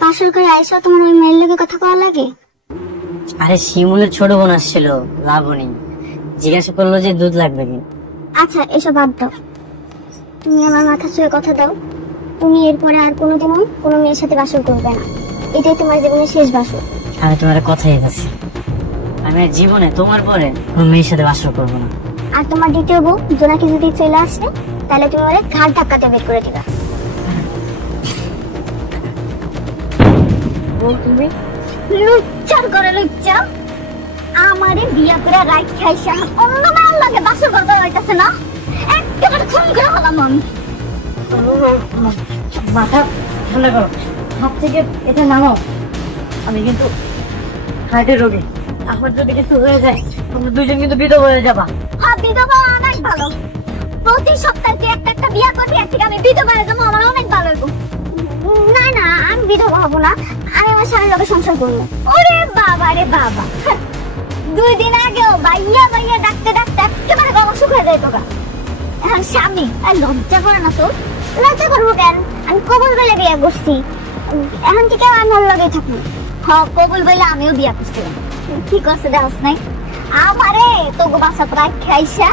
বাসর করে আইসা তোমার ওই মেয়ের লগে কথা কওয়া লাগে? আরে শিমুলের ছোট বোন আসছিল লাবণী, জিজ্ঞাসা করলো যে দুধ লাগবে কি। আচ্ছা এসব বাদ দাও, তুমি আমার মাথা ছুঁয়ে কথা দাও তুমি এরপরে আর কোনোদিনও কোনো মেয়ের সাথে বাসর করবে না, এটাই তোমার জীবনের শেষ বাসর। আমি তোমার কথাই বলছি, আমি আর জীবনে তোমার পরে কোনো মেয়ের সাথে বাসর করবো না। আর তোমার দ্বিতীয় বউ জোনাকি যদি চলে আসে তাহলে তুমি ওরে ঘাট ধাক্কাতে বের করে দিবা। তুমি লুচ্চার করে লুচ্চা আমারে বিয়া করে রাইট খাইছা অন্য মেয়ের লাগে বাসর করতে হইতাছে না, একেবারে খুন করে হলাম আমি। মাথা ঠান্ডা করো, হাত থেকে এটা নামাও। আমি কিন্তু হার্টের রোগী, আমার যদি কিছু হয়ে যায় তোমরা দুইজন কিন্তু বিধবা হয়ে যাবা। হ্যাঁ বিধবা অনেক ভালো, প্রতি সপ্তাহে একটা একটা বিয়া করতে এক থেকে আমি বিধবা হয়ে যাবো, আমার অনেক ভালো লাগবে। না না আমি বিধবা হবো না, আমি আমার স্বামীর লগে সংসার করবো। ওরে বাবা রে বাবা, 2 দিন আগেও ভাইয়া ভাইয়া ডাকতে ডাকতে একেবারে গলা শুকিয়ে যায় তোরা। এখন স্বামী আর লজ্জা করে না তোর? লজ্জা করবো কেন, আমি কবুল বলে বিয়ে করছি, এখন থেকে আমি ওর লগেই থাকবো। হ্যাঁ কবুল বলে আমিও বিয়ে করছিলাম, কি করছে দেখছ নাই? আমারে তোকে বাসা প্রায় খাইসা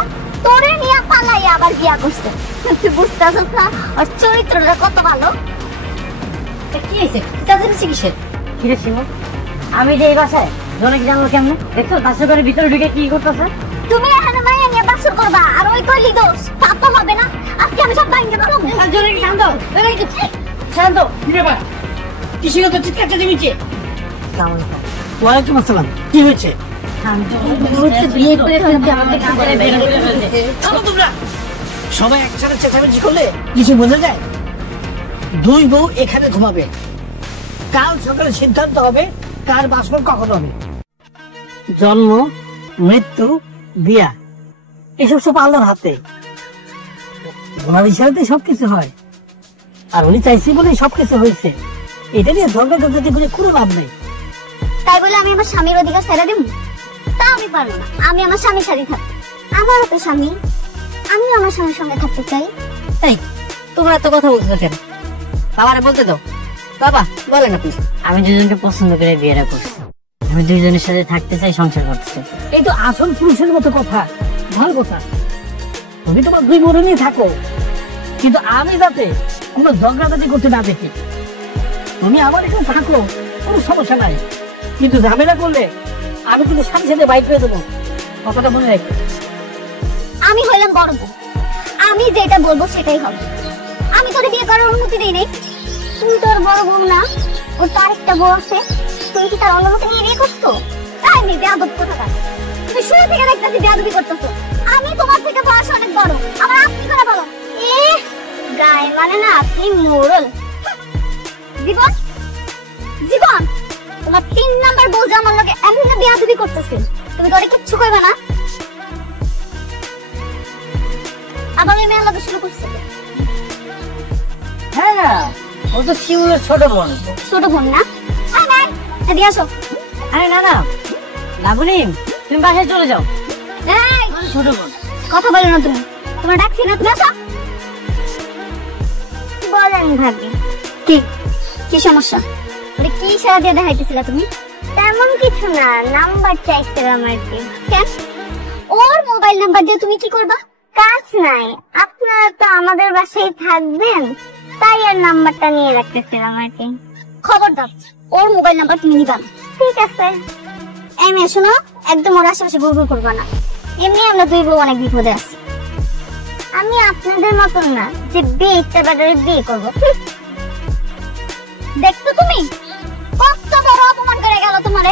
তোরে নিয়ে পালাই আবার বিয়া করছে। তুই বুঝতে পারছিস না ওর চরিত্রটা কত ভালো? কি হয়েছে কিসের? কিরে শিমুল, আমি যে এই বাসায় জনকে জানলো কেমন? দেখছো বাসা করে ভিতরে ঢুকে কি করতেছে? তুমি এখানে মাইয়া নিয়ে বাসর করবা আর ওই কইলি দোষ, তা তো হবে না। আজকে আমি সব ভাঙতে পারবো। জনকে শান্ত শান্ত ব্যাপার কিসের তো চিৎকার চেঁচে দিচ্ছে। ওয়ালাইকুম আসসালাম, কি হয়েছে? সবাই একসাথে চেঁচামেচি করলে কিছু বোঝা যায়? 2 বউ এখানে ঘুমাবে, কাল সকালে সিদ্ধান্ত হবে কার বাসর কখন হবে। জন্ম, মৃত্যু, বিয়া এসব সব আল্লাহর হাতে, ওনার ইশারাতে সবকিছু হয়। আর উনি চাইছি বলেই সবকিছু হয়েছে, এটা নিয়ে ঝগড়া ঝাঁটি করে কোনো লাভ নেই। তাই বলে আমি আমার স্বামীর অধিকার ছেড়ে দেব? তা আমি পারবো না, আমি আমার স্বামীর সাথে থাকবো। আমারও তো স্বামী, আমি আমার স্বামীর সঙ্গে থাকতে চাই। এই তোমরা এত কথা বলছো কেন? বাবারে বলতে দাও। বাবা বলেন আপনি। আমি দুজনকে পছন্দ করে বিয়েটা করছি, আমি দুইজনের সাথে থাকতে চাই, সংসার করতে চাই। এই তো আসল পুরুষের মতো কথা, ভালো কথা। তুমি তোমার 2 বোন নিয়ে থাকো, কিন্তু আমি যাতে কোনো ঝগড়াঝাটি করতে না দেখি। তুমি আমার এখানে থাকো, কোনো সমস্যা নাই, কিন্তু ঝামেলা করলে আমি কিন্তু সাথে সাথে বাইক করে দেবো, কথাটা মনে রাখো। আমি হইলাম বড় বউ, আমি যেটা বলবো সেটাই হবে। আমি তোর বিয়ে করার অনুমতি দিই নাই। তুই তোর বড় বউ না, ওর তো আরেকটা বউ আছে, তুই কি তার অনুমতি নিয়ে বিয়ে করছো? তাই নি বেয়াদব কোথাকার, তুমি শুরু থেকে দেখতেছি বেয়াদবি করতেছো। আমি তোমার থেকে বয়স অনেক বড়, আমার আপনি করে বলো। গায়ে মানে না আপনি মোড়ল। জীবন জীবন তোমার 3 নাম্বার বউ যে আমার লগে এমন বেয়াদবি করতেছে, তুমি তো কিচ্ছু করবে না। আবার ওই মেয়ের লগে শুরু করছে। হ্যাঁ ও তো শিমুলের ছোট বোন। ছোট বোন না? এদিকে আসো। আরে না না লাবণী, তুমি বাসায় চলে যাও। এই ছোট বোন কথা বলো না তুমি, তোমার ডাকছি না, তুমি আসো। বলেন ভাবি, কি কি সমস্যা? কি ইশারা দিয়ে দেখাইতেছিলা তুমি? তেমন কিছু না, নাম্বার চাইছিলাম আর কি। কেন? ওর মোবাইল নাম্বার দিয়ে তুমি কি করবা? কাজ নাই, আপনারা তো আমাদের বাসায় থাকবেন, তাই আর নাম্বারটা নিয়ে রাখতেছিলাম আর কি। খবরদার ওর মোবাইল নাম্বার তুমি নিবা না। ঠিক আছে। এই মেয়ে শোনো, একদম ওর আশেপাশে ঘুরঘুর করবা না, এমনি আমরা 2 বউ অনেক বিপদে আছি। আমি আপনাদের মতন না যে বিয়ে ইচ্ছা বাজারে বিয়ে করবো। দেখছো তুমি কত বড় অপমান করে গেল তোমারে।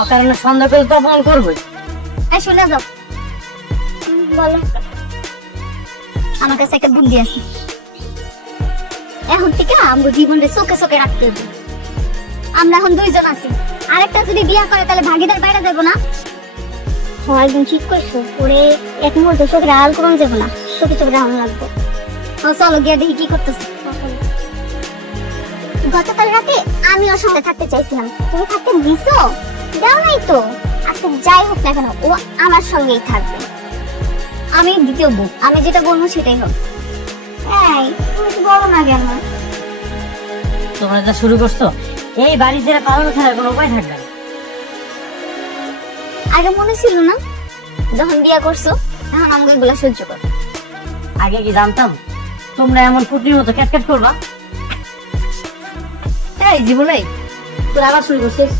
অকারণে সন্দেহ করে তো অপমান করবোই। এই শুনে যাও, বলো। আমার কাছে একটা বুদ্ধি আছে, এখন থেকে আমরা জীবনে চোখে চোখে রাখতে হবে। আমরা এখন 2 জন আছি, আরেকটা যদি বিয়ে করে তাহলে ভাগিদার বাইরে যাবো না। একদিন ঠিক করছো, ওরে এক মুহূর্তে চোখের আড়াল করানো যাবো না, চোখে চোখে রাখা লাগবো। চলো গিয়ে দেখি কি করতেছে। গতকাল রাতে আমি ওর সঙ্গে থাকতে চাইছিলাম, তুমি থাকতে দিছো? দাও নাই তো। আজকে যাই হোক না কেন ও আমার সঙ্গেই থাকবে। আমি দ্বিতীয় বউ, আমি যেটা বলবো সেটাই হবে। এই তুমি বলো না কেন? তোমরা যা শুরু করছো, এই বাড়ি ছেড়ে পালানো ছাড়া কোনো উপায় থাকবে না। আগে মনে ছিল না যখন বিয়ে করছো, এখন আমাকে এগুলা সহ্য কর। আগে কি জানতাম তোমরা এমন পুত্রির মতো ক্যাটক্যাট করবা? এই জীবনে তোর আবার শুরু করছিস?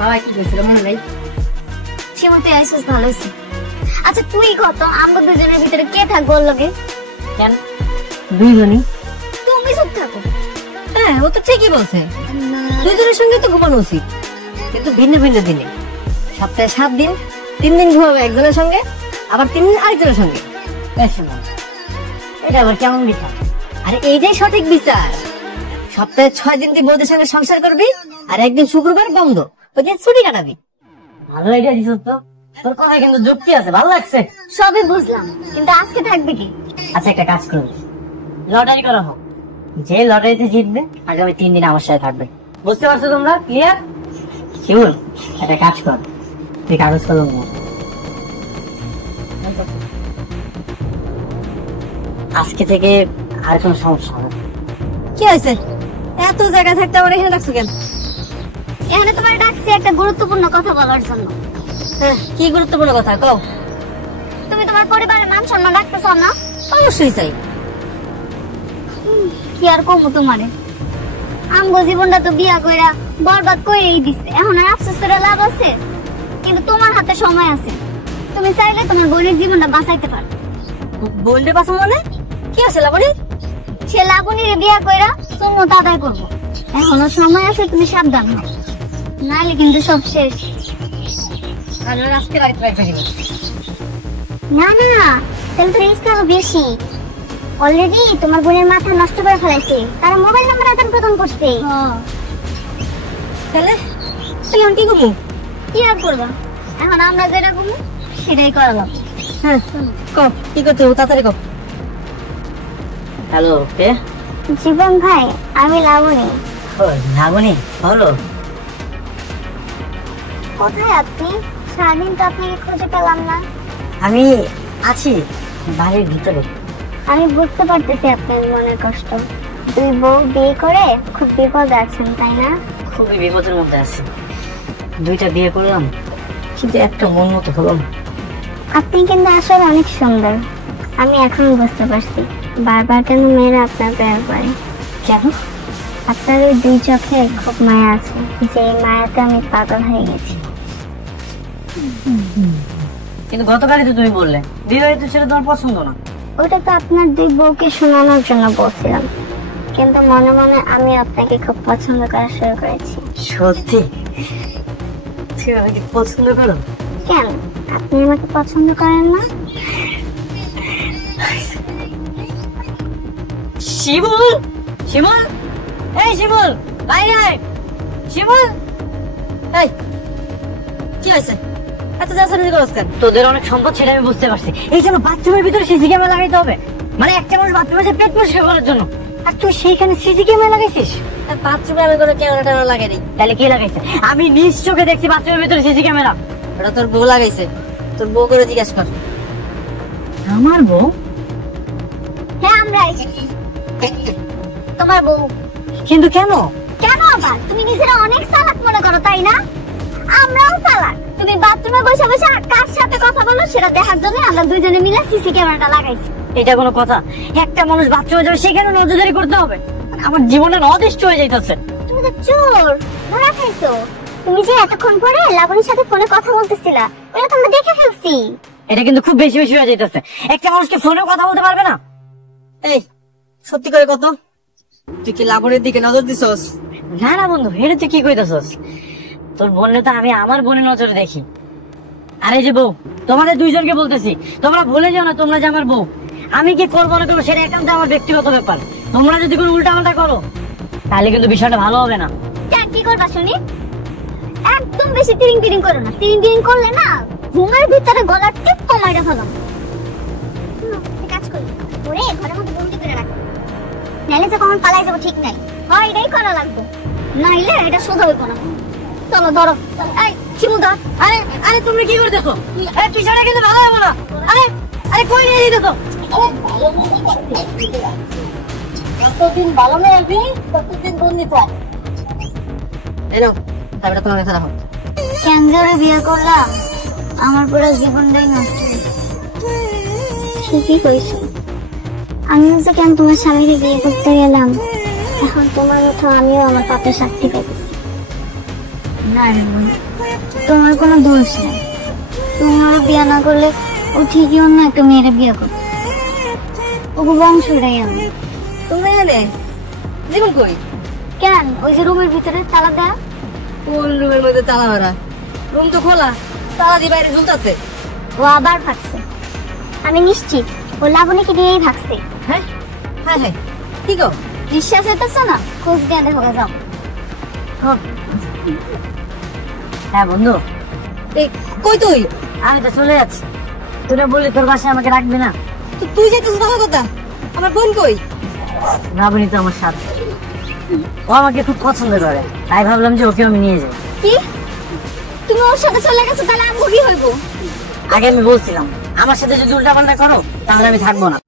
বাবা কি বলছিল মনে নেই? সীমতে আইসিস ভালো হয়েছে। আচ্ছা তুই কত আমরা দুজনের ভিতরে কে থাকবো ওর লগে? কেন দুইজনই? তুমি চুপ থাকো। হ্যাঁ ও তো ঠিকই বলছে, দুজনের সঙ্গে তো ঘুমানো উচিত, কিন্তু ভিন্ন ভিন্ন দিনে। সপ্তাহে 7 দিন, 3 দিন ঘুমাবে একজনের সঙ্গে, আবার 3 দিন আরেকজনের সঙ্গে। এটা আবার কেমন বিচার? আরে এইটাই সঠিক বিচার। সপ্তাহে 6 দিন তুই বউদের সঙ্গে সংসার করবি, আর একদিন শুক্রবার বন্ধ, ওই দিন ছুটি কাটাবি। ভালো আইডিয়া দিছ তো, তোর কথায় কিন্তু যুক্তি আছে, ভালো লাগছে। সবই বুঝলাম, কিন্তু আজকে থাকবে কি? আচ্ছা একটা কাজ করবি, লটারি করা হোক, যে লটারিতে জিতবে আগামী 3 দিন আমার সাথে থাকবে। বুঝতে পারছো তোমরা? ক্লিয়ার? শিউল একটা কাজ কর, তুই কাগজ কলম নে। আজকে থেকে আর কোনো সমস্যা হবে না। কি হয়েছে? এত জায়গা থাকতে আমার এখানে রাখছো কেন? এখানে তোমার ডাকছি একটা গুরুত্বপূর্ণ কথা বলার জন্য। হ্যাঁ, কি গুরুত্বপূর্ণ কথা কও। তুমি তোমার পরিবারের মান সম্মান রাখতেছ না? অবশ্যই চাই। কি আর কমু তোমারে, আমগো জীবনটা তো বিয়া কইরা বরবাদ কইরেই দিচ্ছে, এখন আর আফসোস করে লাভ আছে? কিন্তু তোমার হাতে সময় আছে, তুমি চাইলে তোমার বোনের জীবনটা বাঁচাইতে পারো। বলতে পারছো মানে? কি আছে লাবণী? সে লাবণীরে বিয়া কইরা সুন্নত আদায় করবো, এখনো সময় আছে, তুমি সাবধান হও, নাহলে কিন্তু সব শেষ। আর আজকে রাইট রাইট ফেলি না না, তাহলে তো রিস্ক আরো বেশি। অলরেডি তোমার বোনের মাথা নষ্ট করে ফেলাইছে, তারা মোবাইল নাম্বার আদান প্রদান করছে। তাহলে তুই এখন কি করবো? কি আর করবা, এখন আমরা যেটা করবো সেটাই করালাম। হ্যাঁ কপ, কি করতে হবে তাড়াতাড়ি কপ। হ্যালো, কে? জীবন ভাই, আমি লাবণী। লাবণী, হলো কোথায় আপনি? সারাদিন তো আপনাকে খুঁজে পেলাম না। আমি আছি বাড়ির ভিতরে। আমি বুঝতে পারতেছি আপনার মনের কষ্ট। দুই বউ বিয়ে করে খুব বিপদে আছেন, তাই না? খুবই বিপদের মধ্যে আছি, 2টা বিয়ে করলাম কিন্তু একটা মন মতো হলো না। আপনি কিন্তু আসলে অনেক সুন্দর, আমি এখন বুঝতে পারছি বারবার কেন মেয়েরা আপনার প্রেমে পড়ে। কেন? আপনার ওই 2 চোখে খুব মায়া আছে, যে মায়াতে আমি পাগল হয়ে গেছি। কিন্তু গতকালই তো তুমি বললে বিবাহিত ছেলে তোমার পছন্দ না। ওটা তো আপনার 2 বউকে শোনানোর জন্য বলছিলাম, কিন্তু মনে মনে আমি আপনাকে খুব পছন্দ করা শুরু করেছি। সত্যি? তুমি আমাকে পছন্দ করো? কেন, আপনি আমাকে পছন্দ করেন না? শিমুল, শিমুল, এই শিমুল, বাইরে আয়। শিমুল, এই কি হয়েছে? এত যাচাই করছ কেন? তোদের অনেক সম্পদ সেটা আমি বুঝতে পারছি, এই জন্য বাথরুমের ভিতরে সিসি ক্যামেরা লাগাইতে হবে, মানে একটা মানুষ বাথরুমে এসে পেট পরিষ্কার করার জন্য, আর তুই সেইখানে সিসি ক্যামেরা লাগাইছিস? বাথরুমে আমি কোনো ক্যামেরা ট্যামেরা লাগাইনি। তাহলে কে লাগাইছে? আমি নিজ চোখে দেখছি বাথরুমের ভিতরে সিসি ক্যামেরা। ওটা তোর বউ লাগাইছে, তোর বউ করে জিজ্ঞাসা কর। আমার বউ? হ্যাঁ আমরাই। তোমার বউ? কিন্তু কেন? কেন আবার? তুমি নিজেরা অনেক চালাক মনে করো, তাই না? আমরাও চালাক। তুমি বাথরুমে বসে বসে কার সাথে কথা বলো সেটা দেখার জন্য আমরা দুইজনে মিলে সিসি ক্যামেরাটা লাগাইছি। এটা কোনো কথা? একটা মানুষ বাথরুমে যাবে সেখানে নজরদারি করতে হবে? আমার জীবনটা অদৃষ্ট হয়ে যাইতেছে। তুমি তো চোর, ধরা খাইছো। তুমি যে এতক্ষণ পরে লাবণীর সাথে ফোনে কথা বলতেছিলা, ওটা তো আমরা দেখে ফেলছি। এটা কিন্তু খুব বেশি বেশি হয়ে যাইতেছে, একটা মানুষকে ফোনেও কথা বলতে পারবে না? এই সত্যি করে কত, তুই কি লাবণীর দিকে নজর দিছস? না না বন্ধু, এটা তুই কি কইতাছস? তোর বোনের তো আমি আমার বোনের নজরে দেখি। আরে যে বউ, তোমাদের দুইজনকে বলতেছি, তোমরা ভুলে যাও না তোমরা যে আমার বউ। আমি কি করবো না করবো সেটা একান্ত আমার ব্যক্তিগত ব্যাপার। তোমরা যদি কোনো উল্টাপাল্টা করো তাহলে কিন্তু বিষয়টা ভালো হবে না। কি করবা শুনি? একদম বেশি তিরিং তিরিং করো না, তিরিং তিরিং করলে না ঘুমের ভিতরে গলার টিপ কমাইটা ফেলাম। কাজ করি ওরে, ঘরের মধ্যে বন্দি করে রাখো, নাইলে যে কখন পালাই যাবো ঠিক নাই। হয় এটাই করা লাগবে, নাইলে এটা সোজা হইব না। চলো ধরো, এই চিমু ধর। আরে আরে তোমরা কি করতেছো? আরে বিষয়টা কিন্তু ভালো হবে না। আরে আরে কই নিয়ে দিতেছো? যতদিন ভালো নেই ততদিন বন্ধু নিতে এই নাও চাবিটা তোমার কাছে রাখো। কেন ধরে বিয়ে করলাম, আমার পুরো জীবনটাই নষ্ট হয়ে গেল। ঠিকই কইছো, আমি যে কেন তোমার স্বামীকে বিয়ে করতে গেলাম, এখন তোমার মতো আমিও আমার পাপের শাস্তি পাইতেছি। না রে বোন, তোমার কোনো দোষ নেই। তোমার বিয়ে না করলে ও ঠিকই অন্য একটা মেয়ের বিয়ে করবে, ওকে বংশটাই আমি। তুমি এনে জীবন কই? কেন, ওই যে রুমের ভিতরে তালা দেয়া। কোন রুমের মধ্যে তালা মারা? রুম তো খোলা, তালা দিয়ে বাইরে ঝুলতেছে। ও আবার ভাগছে, আমি নিশ্চিত ও লাবণীকে দিয়েই ভাগছে। হ্যাঁ হ্যাঁ হ্যাঁ কি গো? বিশ্বাস হইতেছে না? খোঁজ দিয়ে দেখো গে, যাও। হ্যাঁ বন্ধু, এই কই তুই? আমি তো চলে যাচ্ছি। তুই না বললি তোর বাসায় আমাকে রাখবি না? তুই যেতেছিস ভালো কথা, আমার বোন কই? রাবণী তো আমার সাথে, ও আমাকে খুব পছন্দ করে, তাই ভাবলাম যে ওকে আমি নিয়ে যাই। কি, তুমি ওর সাথে চলে গেছো? তাহলে আমগো কি হইব? আগে আমি বলছিলাম আমার সাথে যদি উল্টাপাল্টা করো তাহলে আমি থাকবো না।